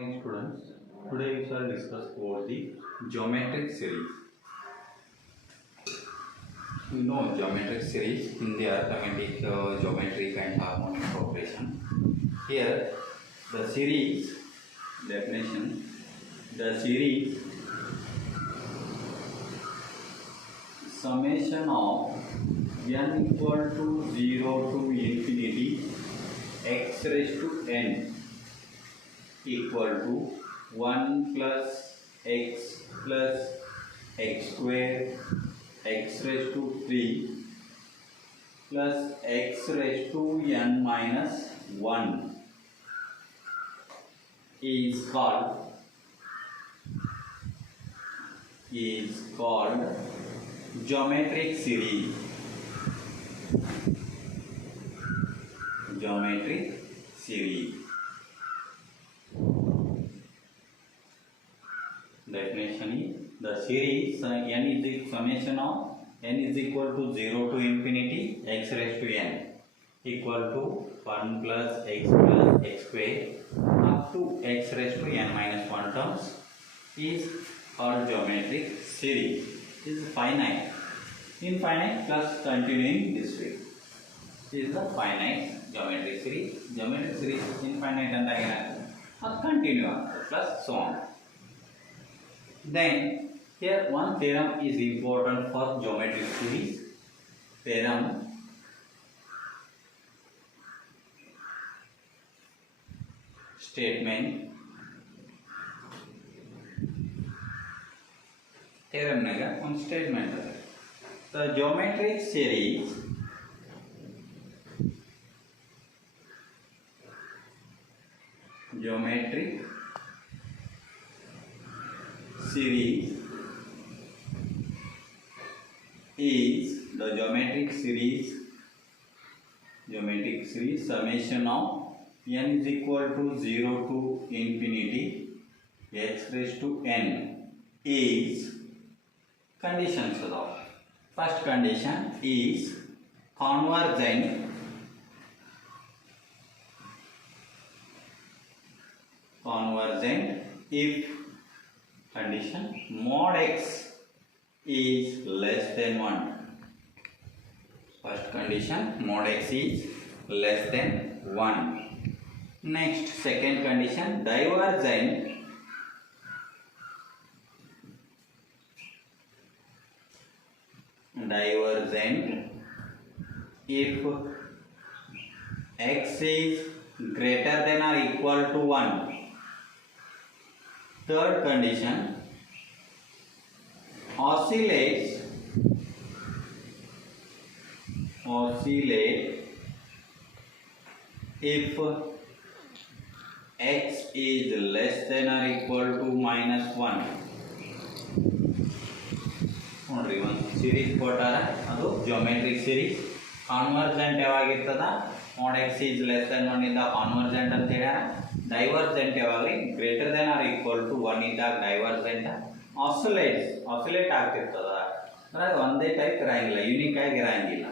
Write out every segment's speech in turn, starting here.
Morning students, today we shall discuss about the geometric series. You know geometric series in the arithmetic, geometric and harmonic operation. Here the series definition, the series summation of n equal to 0 to infinity x raised to n equal to 1 plus x square x raised to 3 plus x raised to n minus 1 is called geometric series. Geometric series. Definition is the series n is the summation of n is equal to 0 to infinity x raised to n equal to 1 plus x square up to x raised to n minus 1 terms is called geometric series. Is finite, infinite plus continuing this way. This is the finite geometric series. Geometric series infinite and continuous plus so on. Then here one theorem is important for geometric series. Theorem statement theorem naga one statement ada. The geometric series is the geometric series summation of n is equal to 0 to infinity x raised to n is conditions of. First condition is convergent if condition mod x is less than 1. First condition mod x is less than 1. Next second condition divergent if x is greater than or equal to 1. Third condition oscillate if x is less than or equal to minus 1. ನೋಡ್ರಿ ಒಂದು series ಕೊಟ್ಟಾರ ಅದು geometric series. ಕಾನ್ವರ್ಜೆಂಟ್ ಯಾವಾಗಿರ್ತದ mod x is less than 1 ಇಂದ convergent ಅಂತ ಹೇಳ್ಯಾರ. Divergent ಯಾವಾಗಲಿ greater than or equal to 1 ಇದ್ದಾಗ divergent. Oscillate ಆಗ್ತಿರ್ತದ ಅಂದ್ರೆ ಒಂದೇ ಟೈಪ್ ಇರಂಗಿಲ್ಲ, ಯೂನಿಕ್ ಆಗಿ ಇರಂಗಿಲ್ಲ.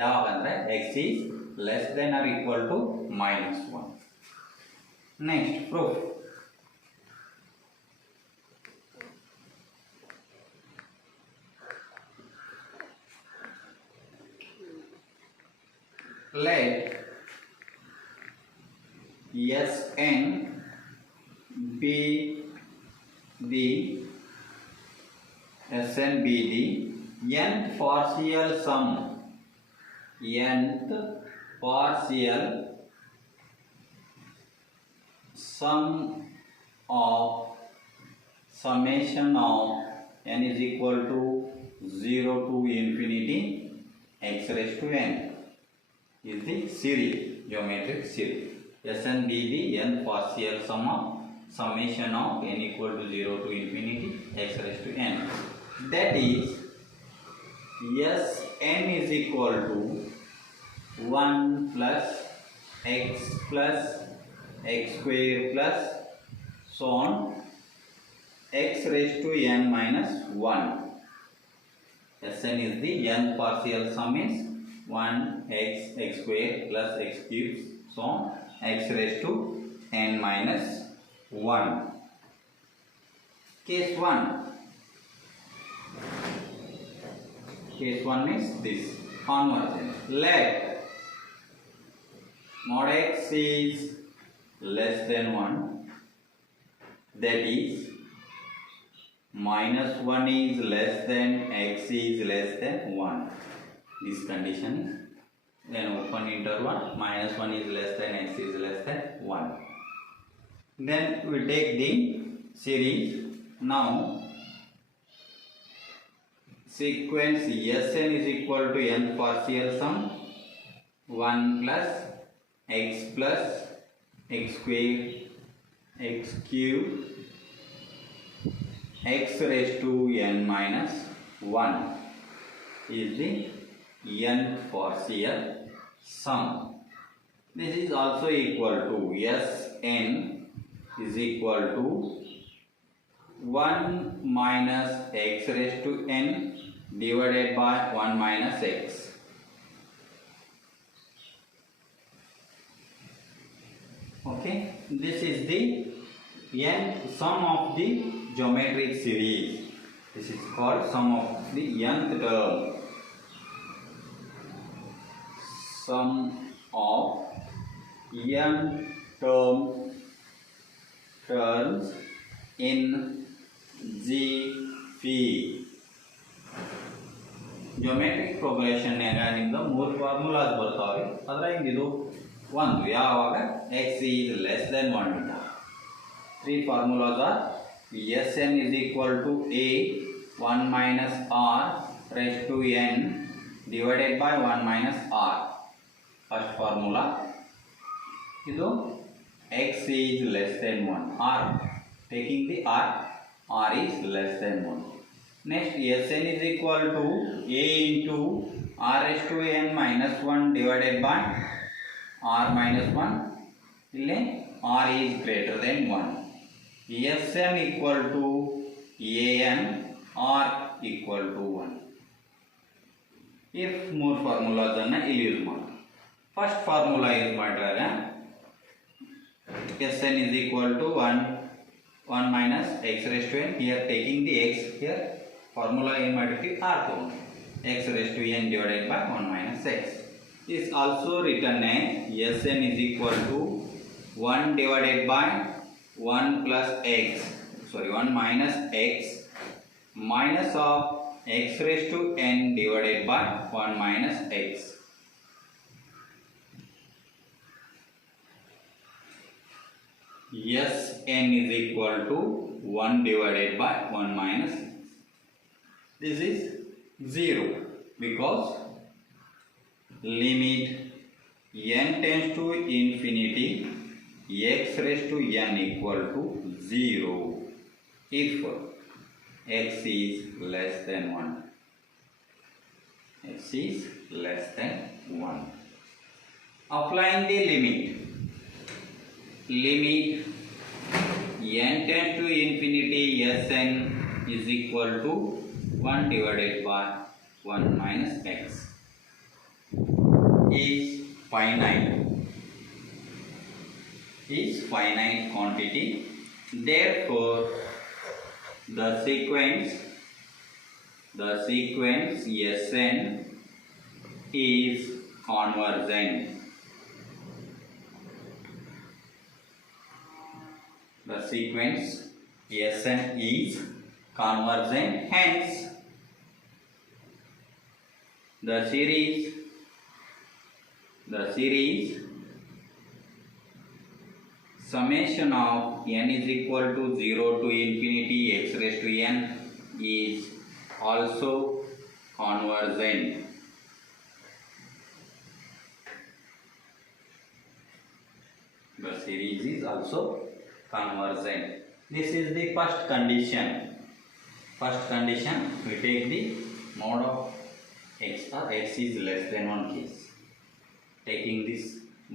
ಯಾವಾಗಂದ್ರೆ x is less than or equal to minus 1. Next proof. Let Sn be the nth partial sum of summation of n is equal to 0 to infinity x raised to n is the series, geometric series. Sn be the nth partial sum of summation of n equal to 0 to infinity x raised to n. That is Sn is equal to 1 plus x square plus so on x raised to n minus 1. Sn is the nth partial sum is 1 x square plus x cubed so on x raised to n minus 1. Case 1. Case 1 means this convergence. Let mod x is less than 1, that is minus 1 is less than x is less than 1. This condition is then open interval, minus 1 is less than x is less than 1. Then we take the series. Now sequence Sn is equal to n partial sum 1 plus x square x cube x raised to n minus 1 is the nth partial sum. This is also equal to Sn is equal to 1 minus x raised to n divided by 1 minus x. Okay, this is the nth sum of the geometric series. This is called sum of the nth term. Sum of n terms in GP. Geometric progression ನಿಂದ 3 formulas ಬರ್ತಾವೆ. ಅದರಾಗ ಇದು ಒಂದು ಯಾವಾಗ x is less than 1 ಇದ್ದ. 3 formulas are Sn is equal to a 1 minus r raised to n divided by 1 minus r. First formula ಇದು x is less than 1, r taking the r is less than 1. Next Sn is equal to a into r raised to n minus 1 divided by r minus 1. ಇಲ್ಲಿ r is greater than 1. Sn equal to an, r equal to 1. If more formulas ಅನ್ನು ಇಲ್ಲಿ use ಮಾಡಿ. First formula use ಮಾಡಿದಾಗ Sn is equal to 1 minus x raised to n. Here taking the x, here formula ಏನು ಮಾಡಿರ್ತೀವಿ r ತಗೊಂಡು x raised to n divided by 1 minus x. Is also written as Sn is equal to 1 divided by 1 plus x, sorry 1 minus x minus of x raised to n divided by 1 minus x. Sn is equal to 1 divided by 1 minus x. This is 0 because limit n tends to infinity x raised to n equal to 0 if x is less than 1. X is less than 1. Applying the limit n tends to infinity Sn is equal to 1 divided by 1 minus x is finite quantity. Therefore the sequence Sn is convergent. The sequence Sn is convergent. Hence the series summation of n is equal to 0 to infinity x raised to n is also convergent. The series is also convergent. This is the first condition. First condition, we take the mod of x or x is less than 1 case. Taking this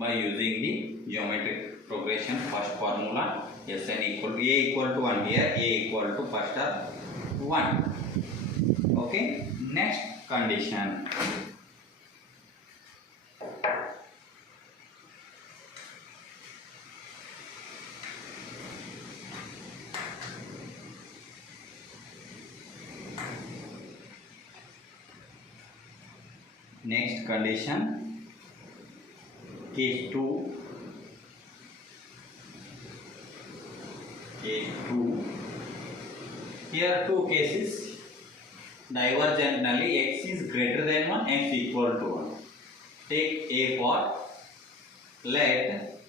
by using the geometric progression first formula Sn equal to a equal to 1, here a equal to first of 1. Okay, next condition. Next condition, case 2. Case 2. Here two cases. Divergently x is greater than 1, x equal to 1. Take a part. Let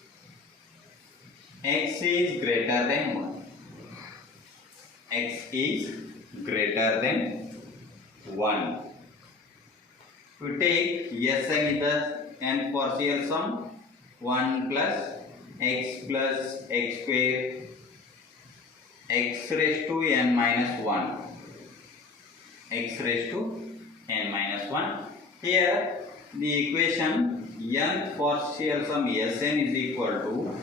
x is greater than 1. X is greater than 1. We take Sn is the n partial sum 1 plus x square x raised to n minus 1. X raised to n minus 1. Here the equation n partial sum Sn is equal to,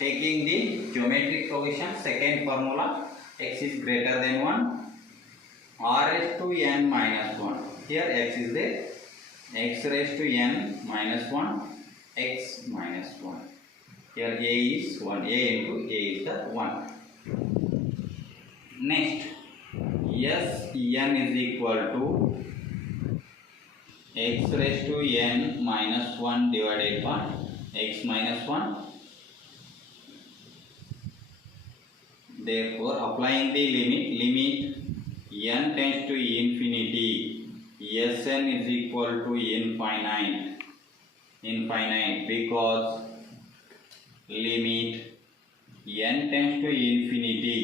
taking the geometric progression, second formula, x is greater than 1, r raised to n minus 1. Here x is there, x raised to n minus 1, x minus 1. Here a is 1, a into a is the 1. Next, Sn is equal to x raised to n minus 1 divided by x minus 1. Therefore, applying the limit n tends to infinity, Sn is equal to infinite because limit n tends to infinity,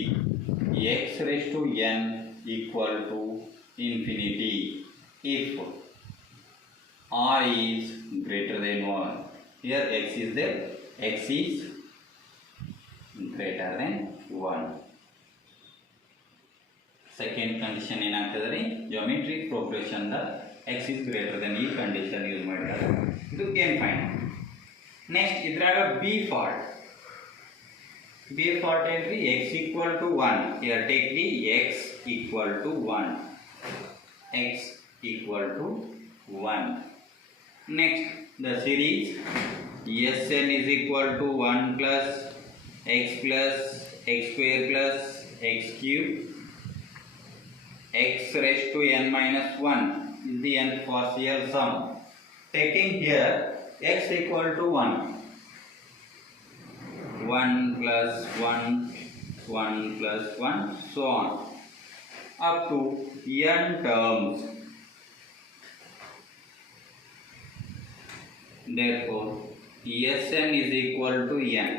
x raised to n equal to infinity if r is greater than 1. Here x is there, x is greater than 1. Second condition ಏನಾಗ್ತದೆ, geometric progression the x is greater than ಈ condition use ಮಾಡಿದಾಗ ಇದು ಏನು find. Next ಇದ್ರಾಗ b fault ಏನ್ರಿ, x equal to 1. here take the x equal to 1. x equal to 1. Next, the series Sn is equal to 1 plus x square plus x cube x raised to n minus 1 is the n partial sum. Taking here x equal to 1 plus 1 plus 1 so on up to n terms. Therefore, Sn is equal to n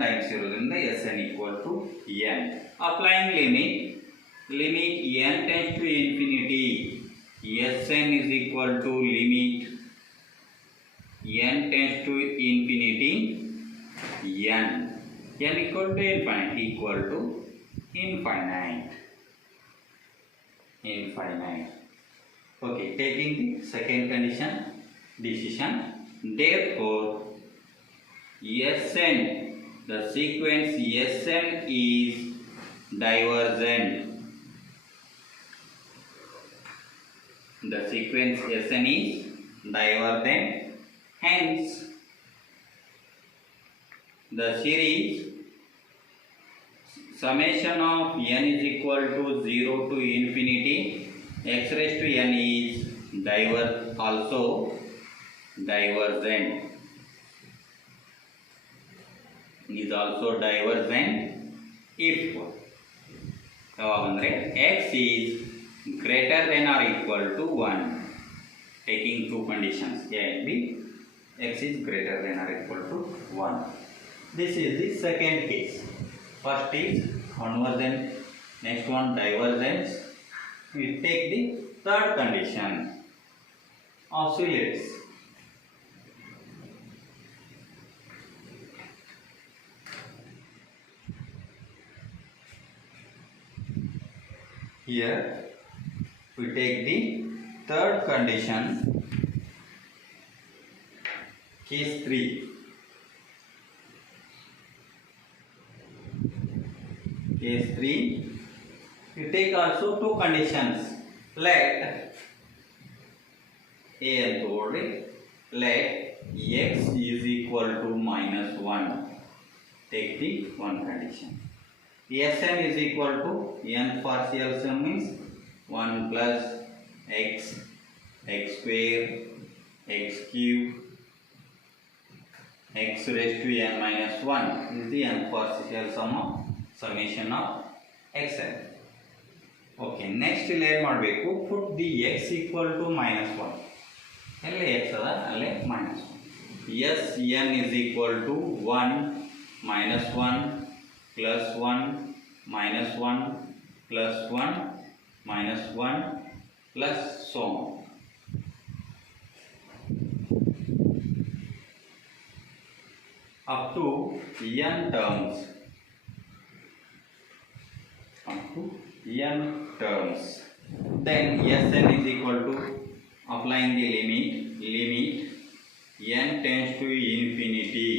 times ಇರೋದ್ರಿಂದ Sn equal to n. Applying limit n tends to infinity, Sn is equal to limit n tends to infinity n equal to infinite. Okay, taking the second condition, decision. Therefore, Sn, the sequence Sn is divergent. The sequence Sn is divergent. Hence, the series summation of n is equal to 0 to infinity x raised to n is also divergent. Is also divergent if x is greater than or equal to 1. Taking two conditions a and b, x is greater than or equal to 1. This is the second case. First is convergence, next one divergence. We take the third condition, oscillates. Here we take the third condition, case 3. Case 3, we take also two conditions. Let a and let x is equal to minus 1. Take the one condition. Sn is equal to n partial sum means 1 plus x x square, x cube, x raised to n minus 1 is the n partial sum of summation of xn. Okay, next ಇಲ್ಲಿ ಏನು ಮಾಡಬೇಕು, put the x equal to minus 1. ಎಲ್ಲಿ x ಅದ ಅಲ್ಲೇ minus 1. yes n is equal to 1 minus 1 plus 1 minus 1 plus 1 minus 1 plus so on. Up to n terms. Up to n terms. Then Sn is equal to, applying the limit n tends to infinity.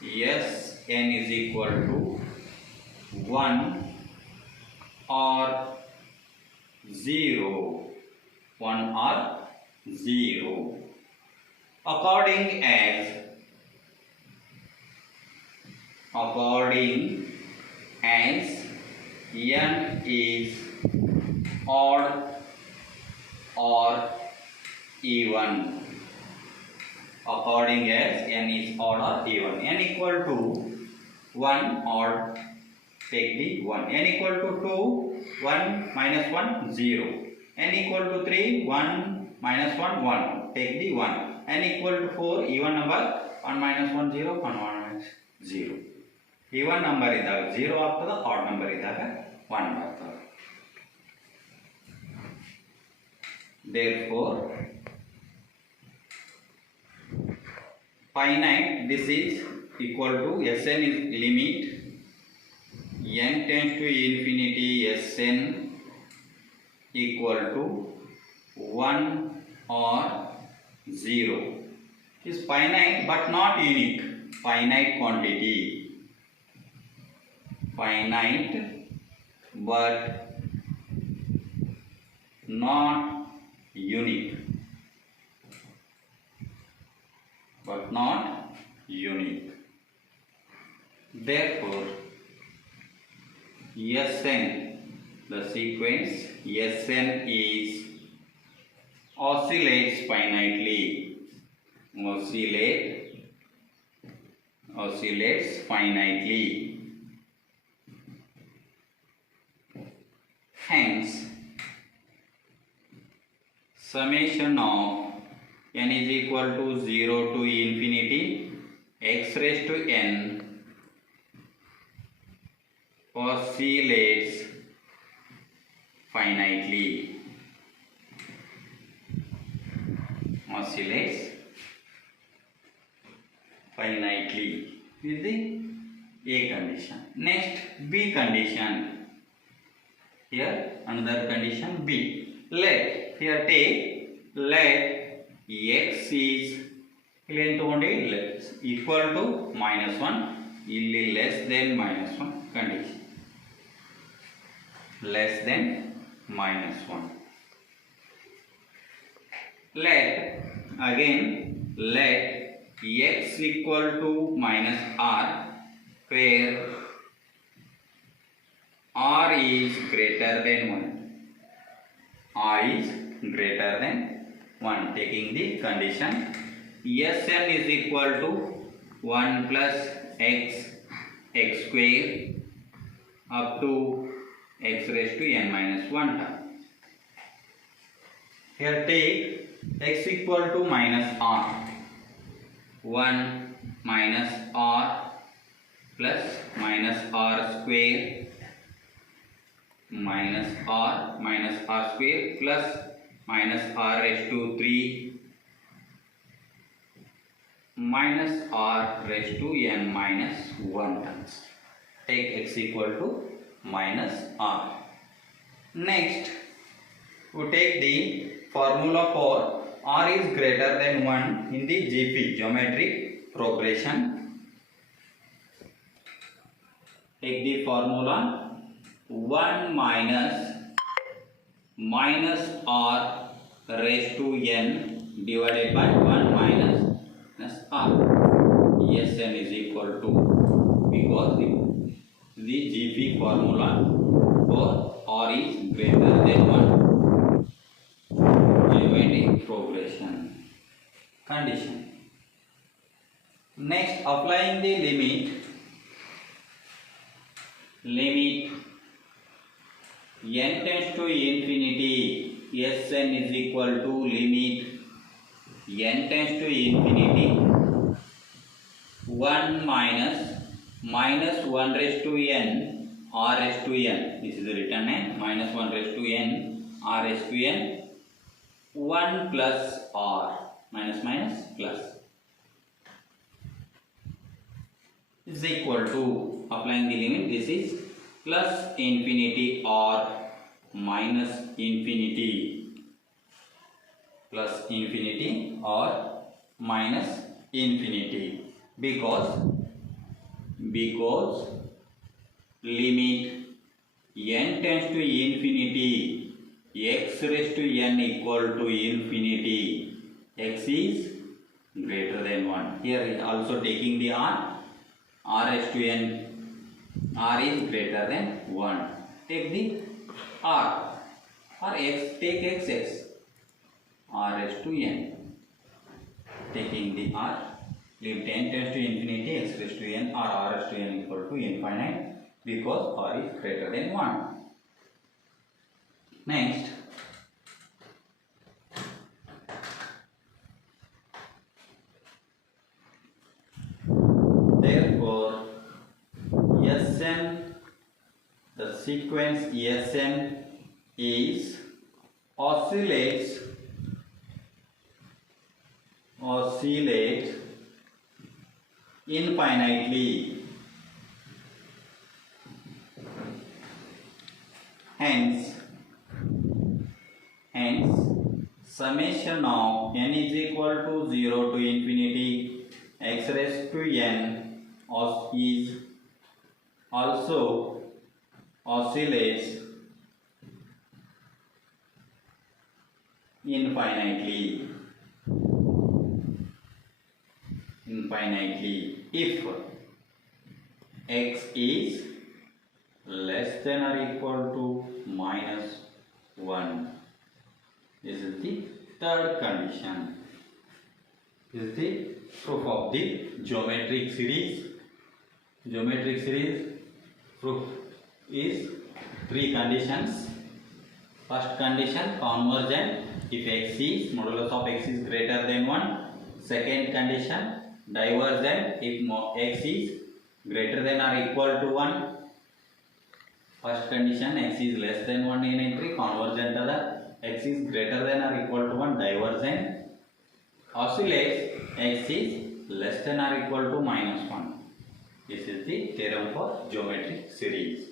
Sn is equal to 1 or 0. 1 or 0. According as n is odd or even. According as n is odd or even. n equal to 1 or take the 1. n equal to 2, 1 minus 1, 0. n equal to 3, 1 minus 1, 1. Take the 1. n equal to 4, even number, 1 minus 1, 0, 1 minus 0. Even number ಇದ್ದಾಗ 0 ಆಗ್ತದೆ, odd number ಇದ್ದಾಗ 1 ಬರ್ತದೆ. Therefore, finite, this is equal to Sn is limit n tends to infinity. Sn equal to 1 or 0 is finite but not unique. Finite quantity. Finite but not unique. But not unique. Therefore, Sn, the sequence Sn is oscillates finitely. Oscillates finitely. Hence, summation of n is equal to 0 to infinity x raised to n oscillates finitely. Oscillates finitely is the A condition. Next, B condition. Here another condition B. Let x is equal to minus 1, illi less than minus 1 condition. Less than minus 1. Let x equal to minus r, where r is greater than 1. R is greater than 1. Taking the condition Sn is equal to 1 plus x square up to x raised to n minus 1 term. Here take x equal to minus r. 1 minus r plus minus r square minus r square plus minus r raised to 3 minus r raised to n minus 1 terms. Take x equal to minus r. Next, we take the formula for r is greater than 1 in the GP, geometric progression. Take the formula 1 minus r raised to n divided by 1 minus r. Sn is equal to, because the GP formula for r is greater than 1. I find condition. Next, applying the limit n tends to infinity, Sn is equal to limit n tends to infinity 1 minus 1 raised to n r raised to n. This is written as minus 1 raised to n r raised to n 1 plus r, minus plus, is equal to, applying the limit, this is plus infinity or minus infinity, plus infinity or minus infinity, because limit n tends to infinity, x raised to n equal to infinity, x is greater than 1. Here also taking the r raised to n, r is greater than 1. Take the r or x, take x, r raised to n. Taking the r, limit n tends to infinity, x raised to n or r raised to n equal to infinite, because r is greater than 1. Next, therefore Sn, the sequence Sn is oscillates infinitely. Hence summation of n is equal to 0 to infinity x raised to n is also oscillates infinitely if x is less than or equal to minus 1. This is the third condition. This is the proof of the geometric series. Geometric series proof is 3 conditions. First condition, convergent if x is modulus of x is greater than 1. Second condition, divergent if x is greater than or equal to 1. First condition, x is less than 1 in entry, convergent other, x is greater than or equal to 1, divergent, oscillates, x is less than or equal to minus 1. This is the theorem for geometric series.